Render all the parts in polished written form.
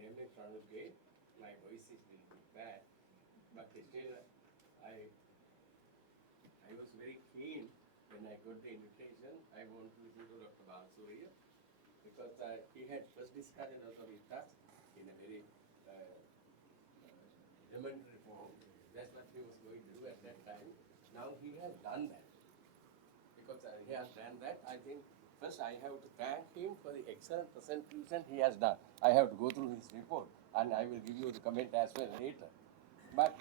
name is Ronald Gay. My voice is a little bit bad, but still I was very keen when I got the invitation. I want to listen to Dr. Balasooriya because he had first discussion also with us in a very elementary form. That's what he was going to do at that time. Now he has done that. Because he has done that, I think first I have to thank him for the excellent presentation he has done. I have to go through his report and I will give you the comment as well later. But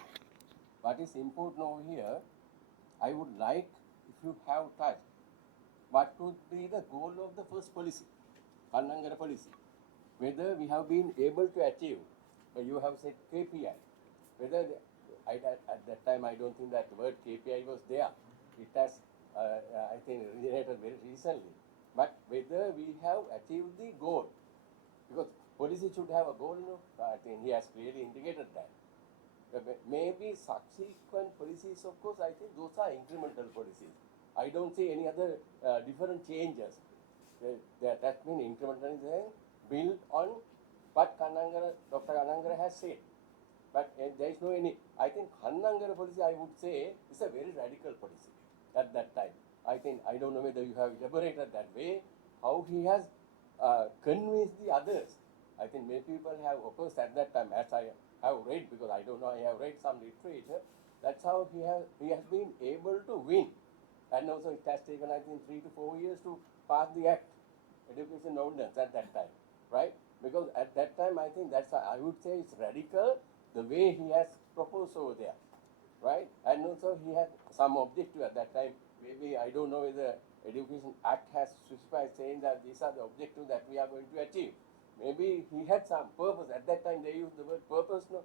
what is important over here, I would like, if you have touched, what would be the goal of the first policy, Kannangara policy, whether we have been able to achieve, you have said KPI, whether, at that time I don't think that the word KPI was there. It has, I think, originated very recently. But whether we have achieved the goal, because policy should have a goal, I think he has clearly indicated that. Maybe subsequent policies, of course, I think those are incremental policies. I don't see any other different changes. That means incremental is built on what Dr. Kannangara has said. But there is no any, I think Kannangara policy, I would say, is a very radical policy at that time. I think, I don't know whether you have elaborated that way, how he has convinced the others. I think many people have opposed at that time, as I have read, because I don't know, I have read some literature. That's how he has been able to win. And also it has taken, I think, 3 to 4 years to pass the Act, Education Ordinance at that time, right? Because at that time, I think that's, I would say it's radical, the way he has proposed over there, right? And also he had some objective at that time. Maybe, I don't know whether Education Act has specified saying that these are the objectives that we are going to achieve. Maybe he had some purpose. At that time, they used the word purpose, no?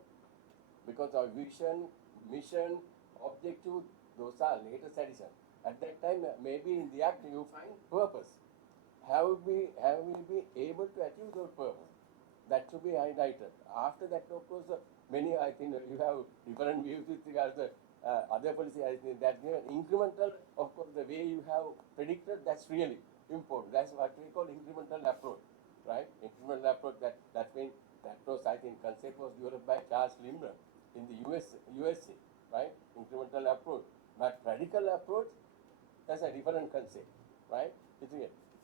Because our vision, mission, objective, those are latest addition. At that time, maybe in the Act you find purpose. Have we been able to achieve those purpose? That should be highlighted. After that, of course, many, I think, you have different views with regards to other policy. I think that incremental, of course, the way you have predicted, that's really important. That's what we call incremental approach, right? Incremental approach, that means that was, I think, concept was developed by Charles Lindner in the USA, right? Incremental approach. But radical approach, that's a different concept, right?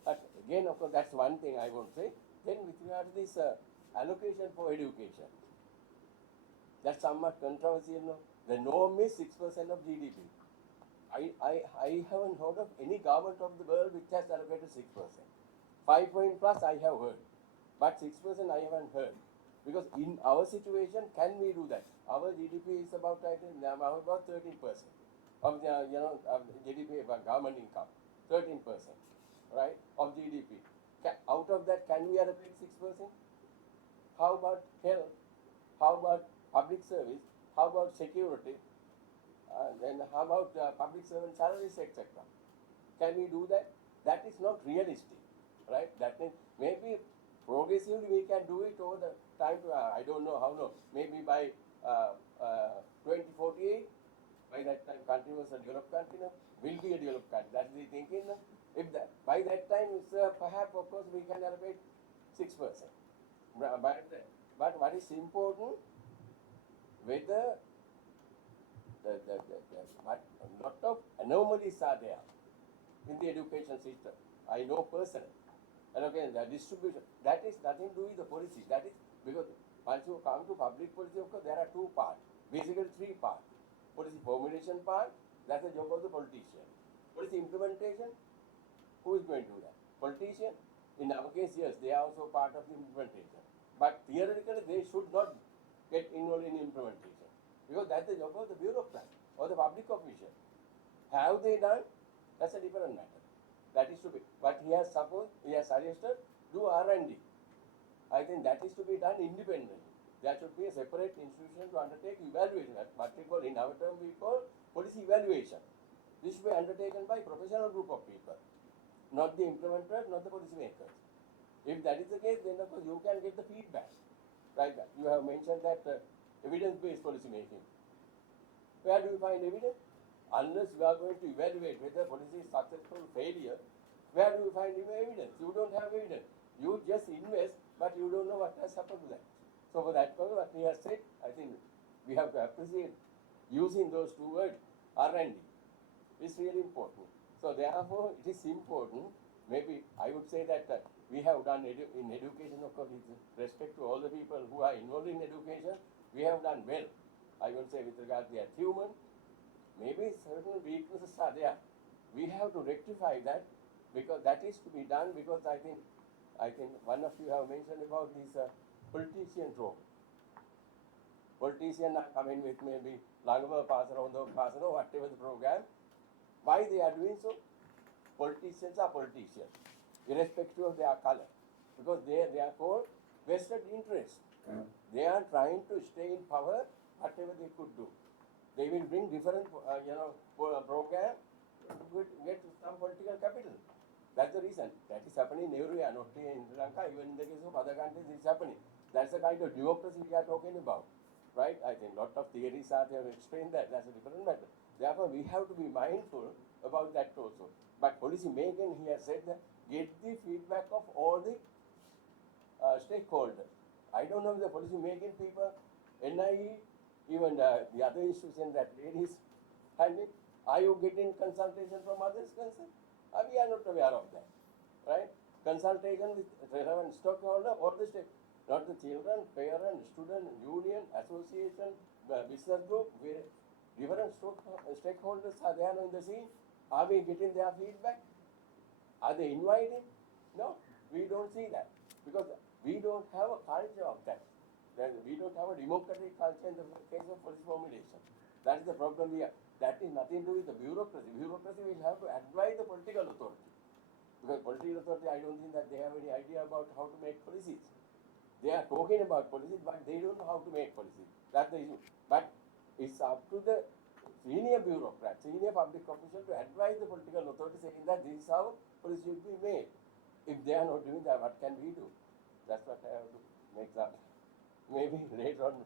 But again, of course, that's one thing I want to say. Then with regard to this allocation for education, that's somewhat controversial. No? The norm is 6% of GDP. I haven't heard of any government of the world which has allocated 6%. 5 point plus I have heard, but 6% I haven't heard. Because in our situation, can we do that? Our GDP is about, I think, about 13% of the GDP government income, 13%, right, of GDP. Out of that, can we allocate 6%? How about health? How about public service? How about security? Then how about public servant salaries, etc.? Can we do that? That is not realistic, right? That means maybe progressively we can do it over the time. I don't know how long. Maybe by 2048, by that time, country was a developed country, will be a developed country. That's the thinking. If that, by that time, perhaps, of course, we can allocate 6%. But what is important, whether what a lot of anomalies are there in the education system. I know personally. And again, the distribution, that is nothing to do with the policy. That is because once you come to public policy, of course, there are 2 parts, basically 3 parts. Policy formulation part, that's the job of the politician. Policy implementation, who is going to do that? Politician? In our case, yes, they are also part of the implementation. But theoretically, they should not get involved in implementation. Because that's the job of the bureaucrat or the public official. Have they done? That's a different matter. That is to be. But he has suggested, do R&D. I think that is to be done independently. There should be a separate institution to undertake evaluation. That's what we call, in our term, we call policy evaluation. This should be undertaken by a professional group of people, not the implementers, not the policymakers. If that is the case, then of course you can get the feedback. Right? You have mentioned that evidence-based policymaking. Where do you find evidence? Unless you are going to evaluate whether policy is successful or failure, where do you find evidence? You don't have evidence. You just invest, but you don't know what has happened to that. what he has said, I think we have to appreciate using those two words, R&D. It's really important. So therefore, it is important. Maybe I would say that we have done in education, of course, with respect to all the people who are involved in education, we have done well. I would say with regard to the achievement, maybe certain weaknesses are there. We have to rectify that, because that is to be done, because I think one of you have mentioned about this politician role. Politicians are coming with maybe Langama Pasano, whatever the program. Why they are doing so? Politicians are politicians, irrespective of their color, because they are called vested interest. They are trying to stay in power, whatever they could do. They will bring different, program to get some political capital. That's the reason. That is happening everywhere, not in Sri Lanka, even in the case of other countries, it's happening. That's the kind of democracy we are talking about, right? I think a lot of theories are there to explain that. That's a different matter. Therefore, we have to be mindful about that also. But policy making, he has said that get the feedback of all the stakeholders. I don't know if the policy making people, NIE, even the other institutions that ladies handling, are you getting consultation from others concerned? We are not aware of that, right? Consultation with relevant stakeholder, all the not the children, parents, student, union, association, business group, where different stakeholders are there in the scene. Are we getting their feedback? Are they invited? No, we don't see that, because we don't have a culture of that. We don't have a democratic culture in the case of policy formulation. That is the problem we have. That is nothing to do with the bureaucracy. Bureaucracy will have to advise the political authority, because political authority, I don't think that they have any idea about how to make policies. They are talking about policies, but they don't know how to make policies. That's the issue. But it's up to the senior bureaucrat, senior public official to advise the political authority, saying that this is how policy should be made. If they are not doing that, what can we do? That's what I have to make up. Maybe later on,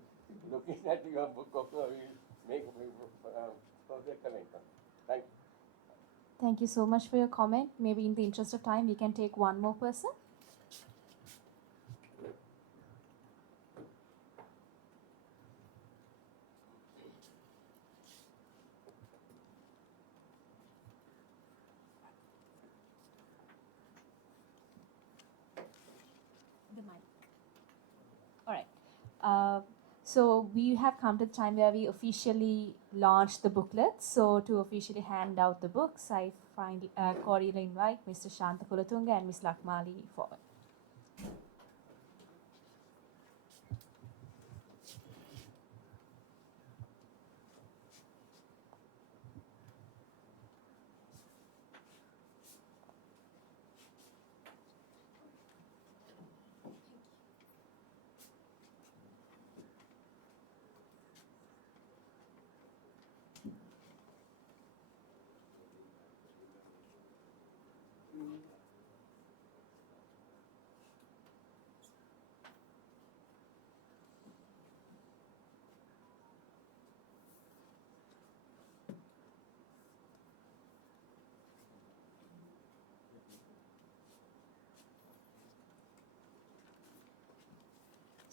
looking at your book, we'll make further comment on it. Thank you. Thank you so much for your comment. Maybe in the interest of time, we can take one more person. The mic. All right. So we have come to the time where we officially launch the booklets. So to officially hand out the books, I find cordially invite Mr. Jayantha Balasooriya and Ms. Lakmali forward.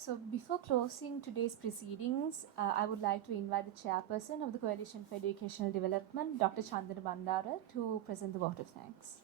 So before closing today's proceedings, I would like to invite the chairperson of the Coalition for Educational Development, Dr. Chandana Bandara, to present the vote of thanks.